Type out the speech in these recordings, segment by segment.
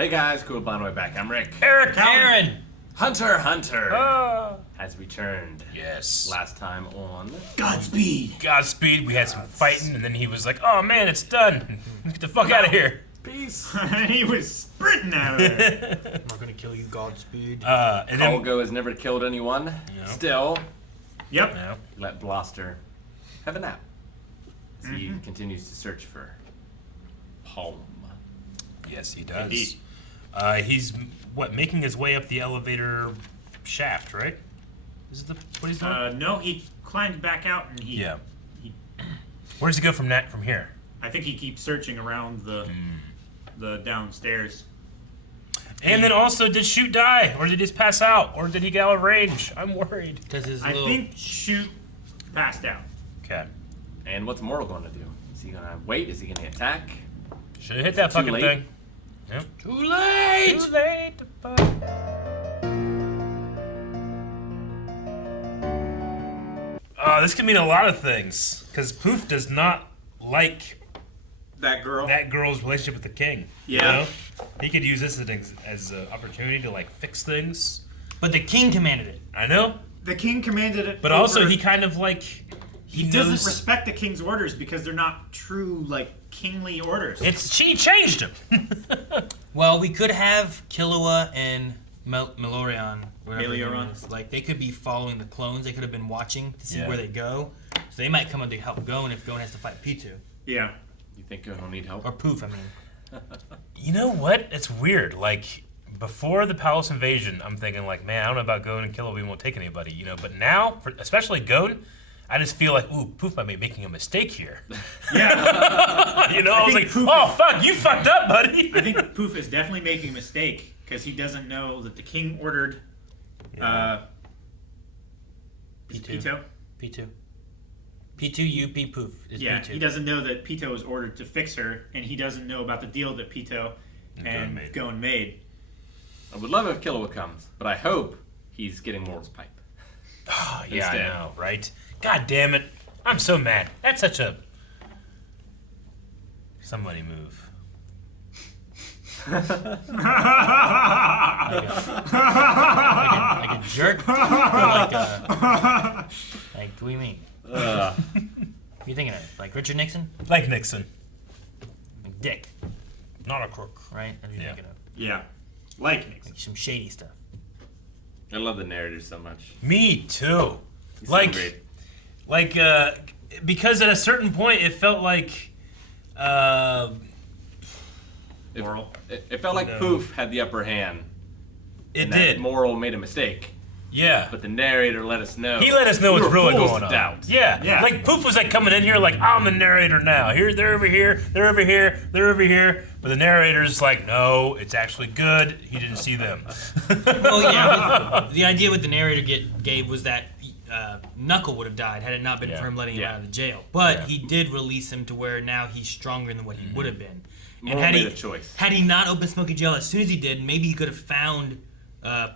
Hey guys, cool by the way back. I'm Rick. Eric, Aaron. Hunter has returned. Yes. Last time on Godspeed. We had some fighting, and then he was like, "Oh man, it's done. Get the fuck out of here." Peace. He was sprinting out of there. I'm not gonna kill you, Godspeed. And then, Colgo has never killed anyone. No. Still, Yep. no. let Blaster have a nap. As he continues to search for home. Yes, he does. Indeed. He's making his way up the elevator shaft, right? Is it what he's doing? No, he climbed back out and he. Yeah. he- Where does he go from here? I think he keeps searching around the downstairs. And then also, did Shoot die, or did he just pass out, or did he get out of range? I'm worried. Because his I little... think Shoot passed out. Okay. And what's Mortal going to do? Is he going to wait? Is he going to attack? Should have hit that Too fucking late? thing. Yep. Too late! Too late to fight. This could mean a lot of things, because Poof does not like That girl. that girl's relationship with the king. Yeah. You know? He could use this as an opportunity to like fix things. But the king commanded it. I know, The king commanded it. but also he kind of like he doesn't respect the king's orders because they're not true like kingly orders. She changed him. Well, we could have Killua and Melorion, whatever his name Melioron. is. Like, they could be following the clones. They could have been watching to see Yeah. where they go. So they might come in to help Gon if Gon has to fight Pitou. Yeah. You think he'll need help? Or Poof, I mean. You know what? It's weird. Like, before the palace invasion, I'm thinking like, man, I don't know about Gon and Killua, we won't take anybody, you know. But now, especially Gon, I just feel like, ooh, Poof might be making a mistake here. Yeah. You know, I was like, think Poof oh, fuck, you fucked up, buddy. I think Poof is definitely making a mistake because he doesn't know that the king ordered. Is it Pitou. Pito? P2UP Poof is Yeah, P2. he doesn't know that Pito was ordered to fix her, and he doesn't know about the deal that Pito and made. Gon made. I would love if Killua comes, but I hope he's getting Mortal's pipe. Oh, yeah, Instead. I know, right? God damn it. I'm so mad. That's such a... Somebody move. like a jerk? Or like a... Like, what do you mean? What are you thinking of? Like Richard Nixon? Like Nixon. Like Dick, Not a crook. right? That's what you're Yeah. thinking of. Yeah, like Nixon. Like some shady stuff. I love the narrative so much. Me too. He's so Like, great. like, because at a certain point it felt like, It- Moral. It felt like No. Poof had the upper hand. it and did. That Moral made a mistake. Yeah. But the narrator let us know. He let us know We what's were really fools going to on. doubt. Yeah. Yeah. Like Poof was like coming in here like, I'm the narrator now. Here, they're over here, they're over here, they're over here. But the narrator's like, no, it's actually good. He didn't see them. Well, yeah, the idea with the narrator gave was that Knuckle would have died had it not been Yeah. for him letting him Yeah. out of the jail. But Yeah. he did release him to where now he's stronger than what he would have been. Moral had made he a choice. had he not opened Smoky Jail as soon as he did, maybe he could have found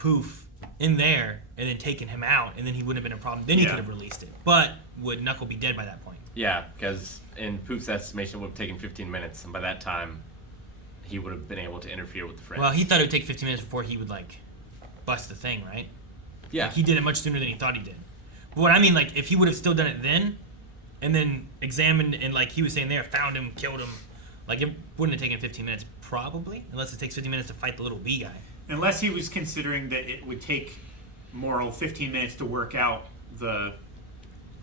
Poof in there and then taken him out, and then he wouldn't have been a problem. Then he Yeah. could have released it. But would Knuckle be dead by that point? Yeah, because in Poof's estimation, it would have taken 15 minutes, and by that time, he would have been able to interfere with the friend. Well, he thought it would take 15 minutes before he would like bust the thing, right? yeah. He did it much sooner than he thought he did. But what I mean, like, if he would have still done it then, and then examined and, like he was saying there, found him, killed him, like, it wouldn't have taken 15 minutes, probably, unless it takes 15 minutes to fight the little bee guy. Unless he was considering that it would take Moral 15 minutes to work out the,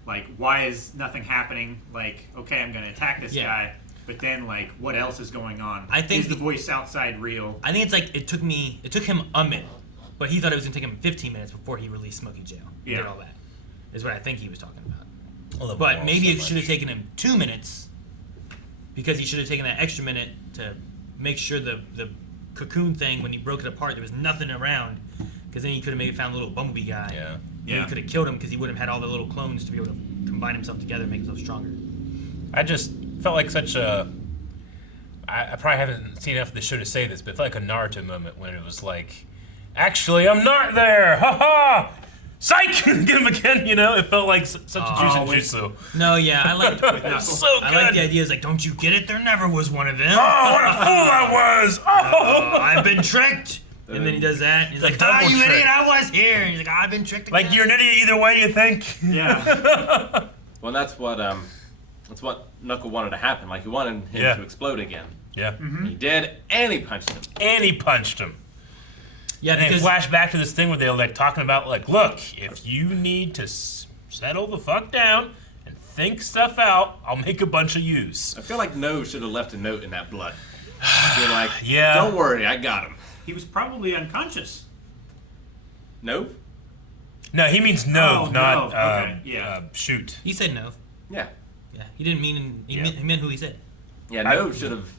like, why is nothing happening? Like, okay, I'm going to attack this Yeah. guy, but then, like, what else is going on? I think is the voice outside real? I think it's like, it took him a minute, but he thought it was going to take him 15 minutes before he released Smoky Jail. He did Yeah. all that, is what I think he was talking about. I love But Moral maybe so it should have much. taken him 2 minutes, because he should have taken that extra minute to make sure the cocoon thing, when he broke it apart, there was nothing around, because then he could have maybe found the little bumblebee guy. Yeah. Maybe Yeah. he could have killed him because he would have had all the little clones to be able to combine himself together and make himself stronger. I just felt like such a... I probably haven't seen enough of the show to say this, but it felt like a Naruto moment when it was like, actually, I'm not there! Ha ha! psych, get him again. You know, it felt like substitution jutsu. No, yeah, I liked. So good. I like the idea. Is like, don't you get it? There never was one of them. Oh, what a fool I was! Oh, I've been tricked. And then he does that. And he's like, double you trick. idiot! I was here. And he's like, I've been tricked again. like you're an idiot either way. You think? Yeah. Well, that's what Knuckle wanted to happen. Like he wanted him to explode again. Yeah. He did, and he punched him. And he punched him. Yeah, And they because flash back to this thing where they're like talking about like, look, if you need to settle the fuck down and think stuff out, I'll make a bunch of use. I feel like Nove should have left a note in that blood. Being like, Yeah. don't worry, I got him. He was probably unconscious. Nove? No, he means no, Oh, not no. Okay, yeah. shoot. he said no. Yeah. Yeah, he didn't mean. He meant who he said. Yeah, Nove should have.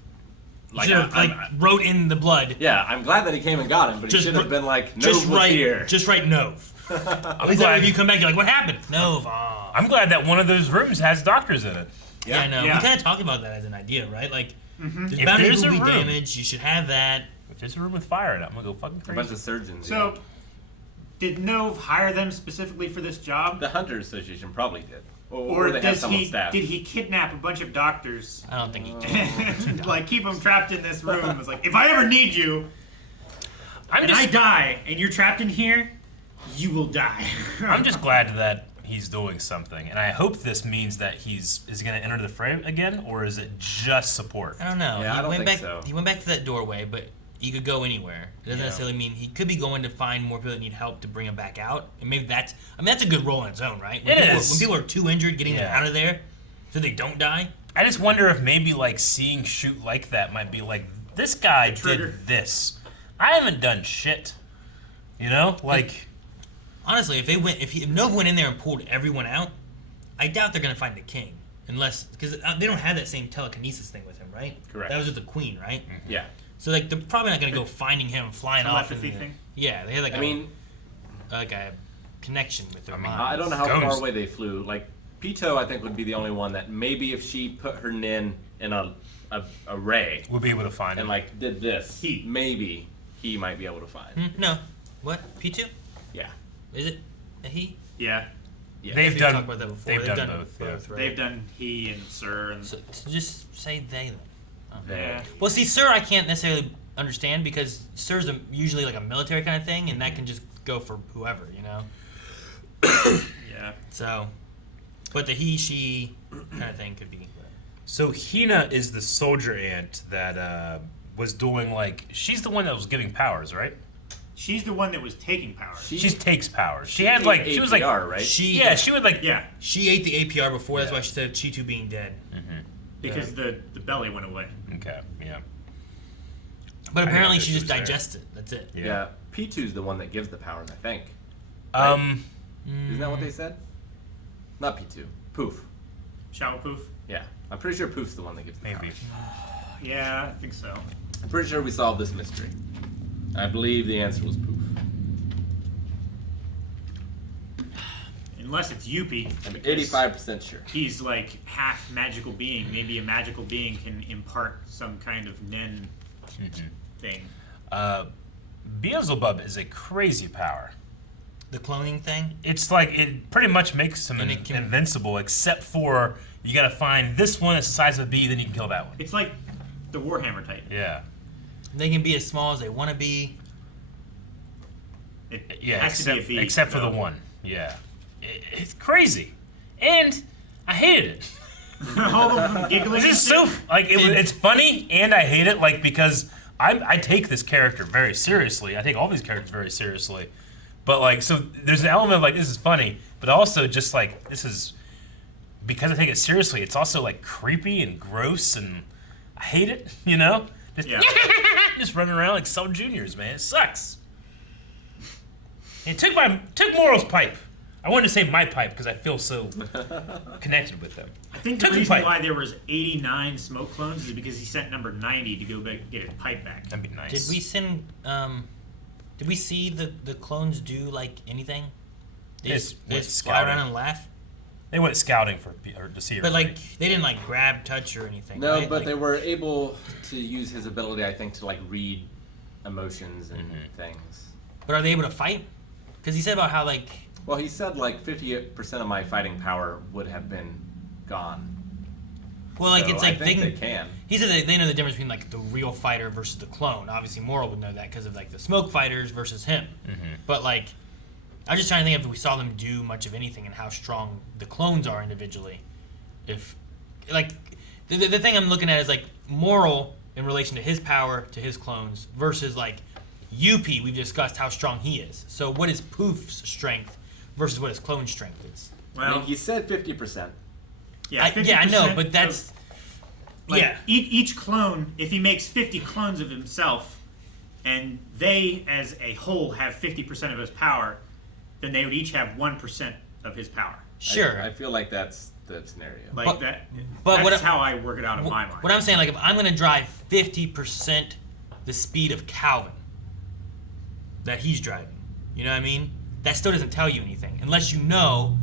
He should have wrote in the blood. Yeah, I'm glad that he came and got him, but he Just should have ri- been like, Just Nove was write. here. Just write Nove. I'm At least glad, if you come back, you're like, what happened? Nove. Ah. I'm glad that one of those rooms has doctors in it. Yeah, I know. Yeah. We kind of talked about that as an idea, right? Like, there's If bound to there's a be room. damage. You should have that. If there's a room with fire in it, I'm gonna go fucking A crazy. bunch of surgeons. So, yeah. did Nove hire them specifically for this job? The Hunters Association probably did. Or they have does someone he? staff. Did he kidnap a bunch of doctors I don't think he did. and like keep them trapped in this room? It was like, if I ever need you I'm and I just, die and you're trapped in here, you will die. I'm just glad that he's doing something, and I hope this means that is he gonna enter the frame again, or is it just support? I don't know. Yeah, he I don't went think back. so. He went back to that doorway, but he could go anywhere. It doesn't Yeah. necessarily mean he could be going to find more people that need help to bring him back out. And maybe that's. I mean, that's a good role on its own, right? When It people, is. When people are too injured, getting them Yeah. out of there so they don't die. I just wonder if maybe like seeing shoot like that might be like, this guy trigger. did this. I haven't done shit. You know, like Honestly, if Nova went in there and pulled everyone out, I doubt they're gonna find the king, unless because they don't have that same telekinesis thing with him, right? Correct. That was with the queen, right? Yeah. So like they're probably not gonna go finding him flying off. Telepathy in the- thing? Yeah, they had like I mean, a connection with their I mean, minds. I don't know how Goes. far away they flew. Like, Pito, I think, would be the only one that maybe if she put her nin in a ray we'll be able to find and him. like did this, He. maybe he might be able to find. No. What? P2? Yeah. Is it a he? Yeah, Yeah. They've We've done. talked about that before. They've done both. Yeah. right? they've done he and sir and So just say they then. yeah. Well, see, sir, I can't necessarily understand because sir's usually like a military kind of thing, and that can just go for whoever, you know. Yeah. So, but the he, she kind of thing could be. So Hina is the soldier ant that was doing like. She's the one that was giving powers, right? She's the one that was taking power. She takes powers. She had like. She was like. APR, right? Yeah, she would like. Yeah, She ate the APR before. That's Yeah. why she said Chitu being dead. because the belly went away. Okay. Yeah. But I apparently know she this just was there. digests it. That's it. Yeah. P2's the one that gives the powers, I think. Um. Isn't that what they said? Not P2. Poof. Shower poof. Yeah. I'm pretty sure Poof's the one that gives the Maybe. powers. Yeah, I think so. I'm pretty sure we solved this mystery. I believe the answer was Poof. Unless it's Yuppie. I'm because 85% sure. He's like half magical being. Maybe a magical being can impart some kind of nen thing. Beelzebub is a crazy power. The cloning thing. It's like it pretty much makes him And it can- invincible, except for you gotta find this one that's the size of a bee, then you can kill that one. It's like the Warhammer type. Yeah. They can be as small as they want to be. It Yeah, has to be a bee. except for the though. one. Yeah. It's crazy. And I hated it. All of them giggling. It's and just shit. so it's funny and I hate it like because I take this character very seriously. I take all these characters very seriously. But like so there's an element of like this is funny, but also just like this is because I take it seriously, it's also like creepy and gross and I hate it, you know? Just, Yeah. just running around like sub juniors, man. It sucks. It took Moral's pipe. I wanted to say my pipe because I feel so connected with them. I think the Took the reason pipe. why there was 89 smoke clones is because he sent number 90 to go back get his pipe back. That'd be nice. Did we send? Did we see the clones do like anything? They Yes, just, they went just fly scouting. around and laugh. They went scouting to see her. But like they didn't like grab, touch, or anything. No, right? but Like, they were able to use his ability, I think, to like read emotions and things. But are they able to fight? Because he said about how like. Well, he said like 50% of my fighting power would have been gone. Well, like So it's like I think they can. He said they know the difference between like the real fighter versus the clone. Obviously, Moral would know that because of like the smoke fighters versus him. But like, I was just trying to think if we saw them do much of anything and how strong the clones are individually. If like the thing I'm looking at is like Moral in relation to his power to his clones versus like UP. We've discussed how strong he is. So what is Poof's strength versus what his clone strength is? I mean, he said 50%. Yeah, I know, 50% but that's of, like, yeah. Each clone, if he makes 50 clones of himself, and they as a whole have 50% of his power, then they would each have 1% of his power. Sure. I feel like that's the scenario. Like But- that. but That's what- how I work it out in my mind. What I'm saying, like, if I'm going to drive 50% the speed of Calvin that he's driving, you know what I mean? That still doesn't tell you anything unless you know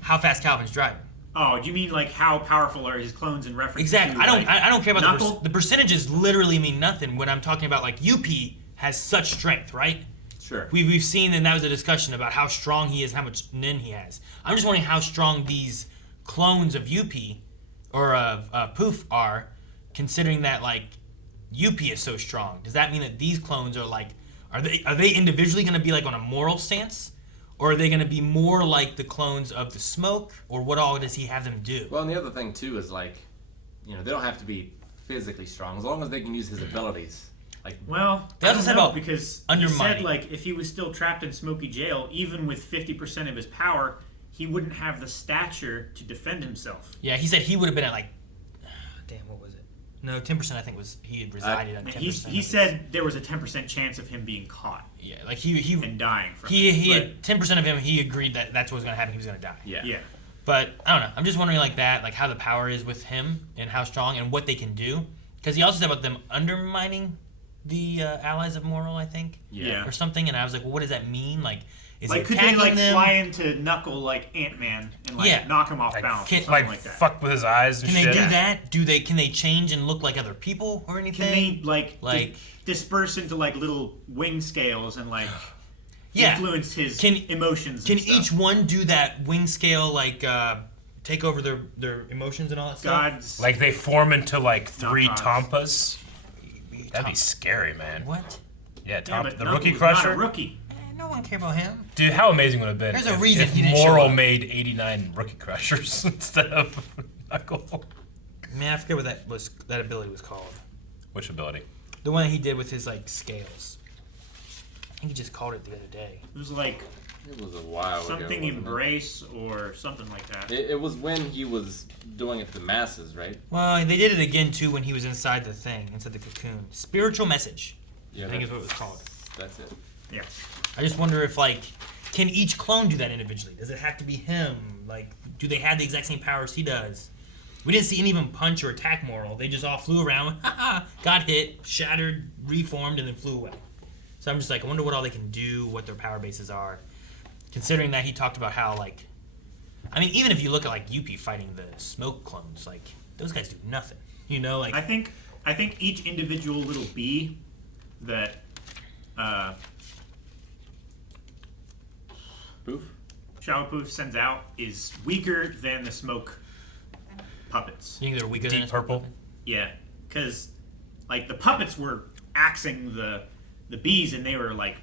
how fast Calvin's driving. Oh, do you mean like how powerful are his clones in reference Exactly. to? I don't care about Knuckle? the percentages. Literally mean nothing when I'm talking about like UP has such strength, right? Sure. We've seen, and that was a discussion about how strong he is, how much nin he has. I'm just wondering how strong these clones of UP or of Poof are, considering that like UP is so strong. Does that mean that these clones are like, are they individually going to be like on a moral stance, or are they going to be more like the clones of the smoke, or what all does he have them do? Well, and the other thing too is like, they don't have to be physically strong as long as they can use his abilities. Like, Well, They I also don't said know, about because he undermining. said like if he was still trapped in Smoky Jail, even with 50% of his power, he wouldn't have the stature to defend himself. Yeah, he said he would have been at like, damn, what was it? No, 10%. I think was he had resided at And 10%. he said there was a 10% chance of him being caught yeah, like he and dying from he it. had 10% of him. He agreed that that's what was going to happen. He was going to die. yeah. Yeah. But I don't know. I'm just wondering like that, like how the power is with him and how strong and what they can do. Because he also said about them undermining the allies of Moral, I think, Yeah. or something. And I was like, well, what does that mean? Like, is Like, he could they attacking like them? fly into Knuckle like Ant-Man and like Yeah. knock him off Like, balance? Or can- something like, like that. fuck with his eyes and Can shit. they do that? Can they change and look like other people or anything? Can they like, Like- disperse into like little wing scales and like yeah. influence his Can- emotions? Can and stuff? each one do that wing scale, like take over their emotions and all that stuff? God's Like they form into like three gods. Tampas. That'd be scary, man. What? Yeah, yeah, the but Knuckle Rookie was not Crusher. a rookie. No one care about him. Dude, how amazing would it have been There's a if, reason if he didn't show Moral up. made 89 Rookie Crushers instead of Knuckle? Man, I forget what that ability was called. Which ability? The one he did with his like scales. I think he just called it the other day. It was like It was a while ago. something wasn't it? embrace or something like that. It was when he was doing it to the masses, right? Well, they did it again too when he was inside the thing, inside the cocoon. Spiritual message. Yeah, I think is what it was called. That's it. Yeah. I just wonder if like, can each clone do that individually? Does it have to be him? Like, do they have the exact same powers he does? We didn't see any of them punch or attack Moral. They just all flew around, got hit, shattered, reformed, and then flew away. So I'm just like, I wonder what all they can do, what their power bases are. Considering that he talked about how like, I mean, even if you look at like UP fighting the smoke clones, like those guys do nothing. You know, like I think each individual little bee that Poof. Shawapoof sends out is weaker than the smoke puppets. you think they're weaker than Deep us? purple. Yeah, because like the puppets were axing the bees and they were like,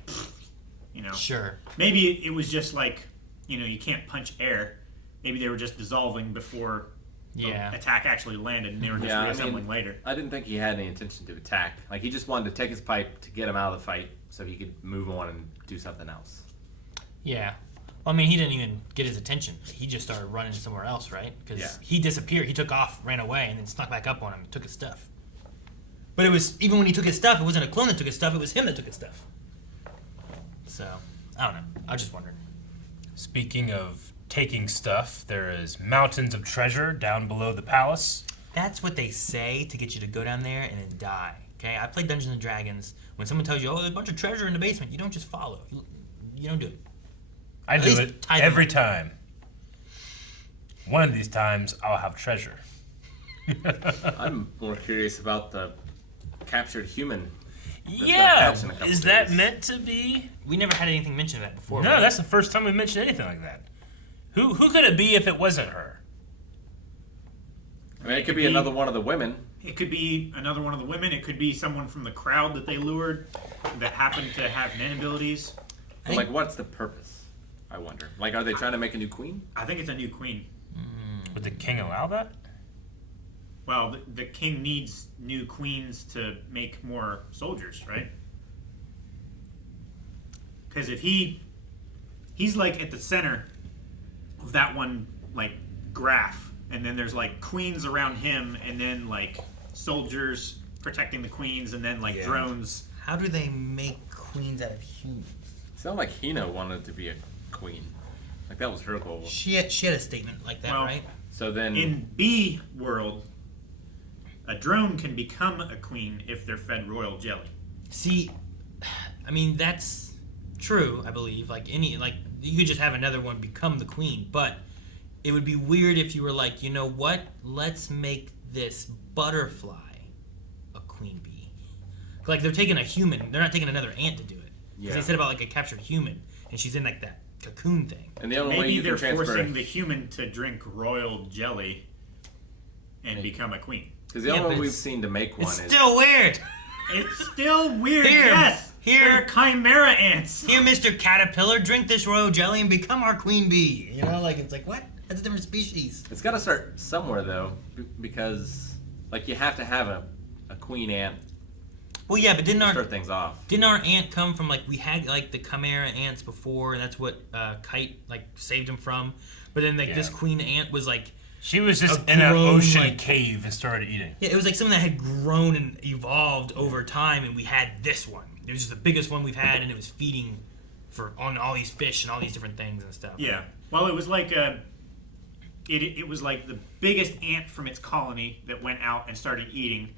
Sure. maybe it was just like, you can't punch air. Maybe they were just dissolving before Yeah. the attack actually landed and they were just Yeah, I reassembling mean, later. I didn't think he had any intention to attack. Like, he just wanted to take his pipe to get him out of the fight so he could move on and do something else. Yeah. Well, I mean, he didn't even get his attention. He just started running somewhere else, right? Because Yeah. he disappeared. He took off, ran away, and then snuck back up on him and took his stuff. But it was, even when he took his stuff, it wasn't a clone that took his stuff, it was him that took his stuff. So, I don't know. I was just wondering. Speaking of taking stuff, there is mountains of treasure down below the palace. That's what they say to get you to go down there and then die. Okay? I played Dungeons and Dragons. When someone tells you, oh, there's a bunch of treasure in the basement, you don't just follow. You don't do it. I At do least it tie them every up. time. One of these times, I'll have treasure. I'm more curious about the captured human. gonna Yeah, hatch in a couple is that days. meant to be? We never had anything mention of that before. No, right? that's the first time we mentioned anything like that. Who could it be if it wasn't her? I mean, it could be another one of the women. It could be another one of the women. It could be someone from the crowd that they lured that happened to have Nen abilities. But, like, what's the purpose? I wonder. Like, are they trying to make a new queen? I think it's a new queen. Would the king allow that? Well, the king needs new queens to make more soldiers, right? Because if he's like at the center of that one like graph, and then there's like queens around him, and then like soldiers protecting the queens, and then like Yeah. drones. How do they make queens out of humans? It sounded like Hina wanted to be a queen. Like, that was her goal. She had a statement like that, Well, right? So then, In B world, a drone can become a queen if they're fed royal jelly. See, I mean that's true. I believe like you could just have another one become the queen, but it would be weird if you were like, you know what? Let's make this butterfly a queen bee. Like they're taking a human. They're not taking another ant to do it. Because Yeah. they said about like a captured human, and she's in like that cocoon thing. and the only way Maybe you they're can transfer, forcing the human to drink royal jelly and Maybe. become a queen. because the Yeah, only but one we've it's- seen to make one It's is still weird. It's still weird, Here, yes. here. They're chimera ants. Here, Mr. Caterpillar, drink this royal jelly and become our queen bee. You know, like it's like what? That's a different species. It's got to start somewhere though, because like you have to have a queen ant Well, yeah, but to start things off. didn't our ant come from like we had like the chimera ants before, and that's what Kite like saved him from. But then like this Yeah. queen ant was like She was just A in an grown, ocean like- cave and started eating. yeah, it was like something that had grown and evolved over time, and we had this one. It was just the biggest one we've had, and it was feeding on all these fish and all these different things and stuff. Yeah. Well, it was like it was like the biggest ant from its colony that went out and started eating,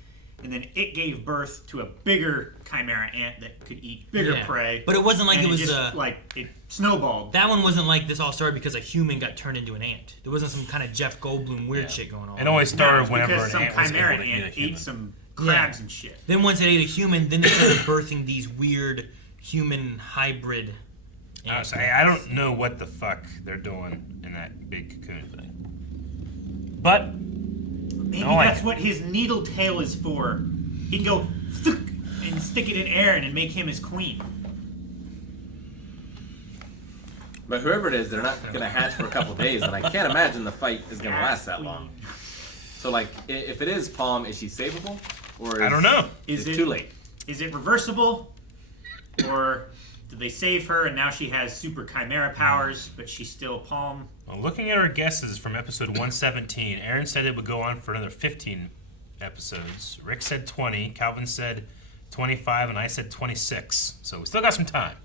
and then it gave birth to a bigger chimera ant that could eat bigger Yeah. prey. But it wasn't like and it was just, like it snowballed. that one wasn't like this all started because a human got turned into an ant. There wasn't some kind of Jeff Goldblum weird shit going on. It always No, started it's whenever because an some ant was chimera able to eat a ant human. ate some crabs and shit. Then once it ate a human, then they started birthing these weird human hybrid ants. I don't know what the fuck they're doing in that big cocoon thing. But Maybe No, that's what his needle tail is for. He can go "Thuk," and stick it in air and make him his queen. But whoever it is, they're not going to hatch for a couple days, and I can't imagine the fight is going to last that long. So, like, if it is Palm, is she savable, or is, I don't know. Is Is it it- too late? Is it reversible? Or did they save her and now she has super chimera powers, but she's still Palm? Well, looking at our guesses from episode 117, Aaron said it would go on for another 15 episodes. Rick said 20, Calvin said 25, and I said 26. So we still got some time.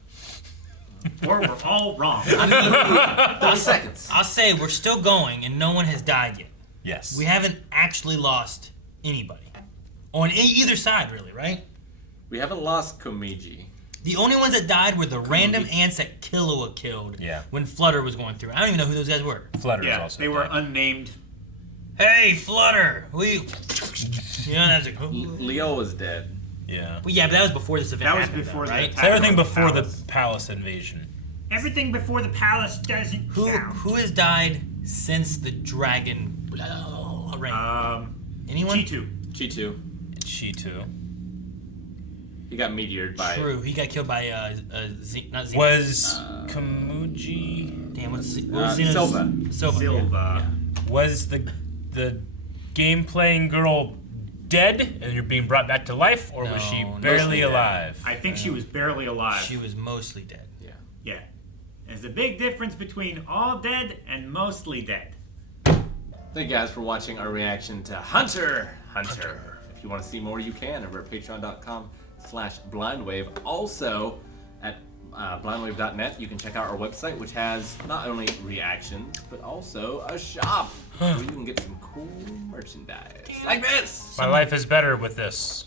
Or we're all wrong. 30 seconds. I'll say we're still going, and no one has died yet. Yes. We haven't actually lost anybody on either side, really, right? We haven't lost Komiji. The only ones that died were the random ants that Killua killed Yeah. when Flutter was going through. I don't even know who those guys were. Flutter's Yeah, also they were dead. unnamed. Hey, Flutter! You know, that's a. Leo is dead. Yeah. Well, yeah, but that was before this event That was happened, before though, the right? attack. So everything on the before palace. the palace invasion. Everything before the palace doesn't count. Who has died since the dragon reign? Anyone? G2. Chitu. She too. He got meteored by. True. He got killed by not Xena. Was Kamuji Damn, what was Xena's? Silva. Silva. Silva. was the game playing girl dead and you're being brought back to life, or was she No, barely mostly dead. alive? I think she was barely alive. She was mostly dead. Yeah. Yeah. There's a big difference between all dead and mostly dead. Thank you guys for watching our reaction to Hunter. Hunter. If you want to see more, you can over at patreon.com/blindwave. Also, at blindwave.net, you can check out our website, which has not only reactions, but also a shop where you can get some cool merchandise. Like this! My life is better with this.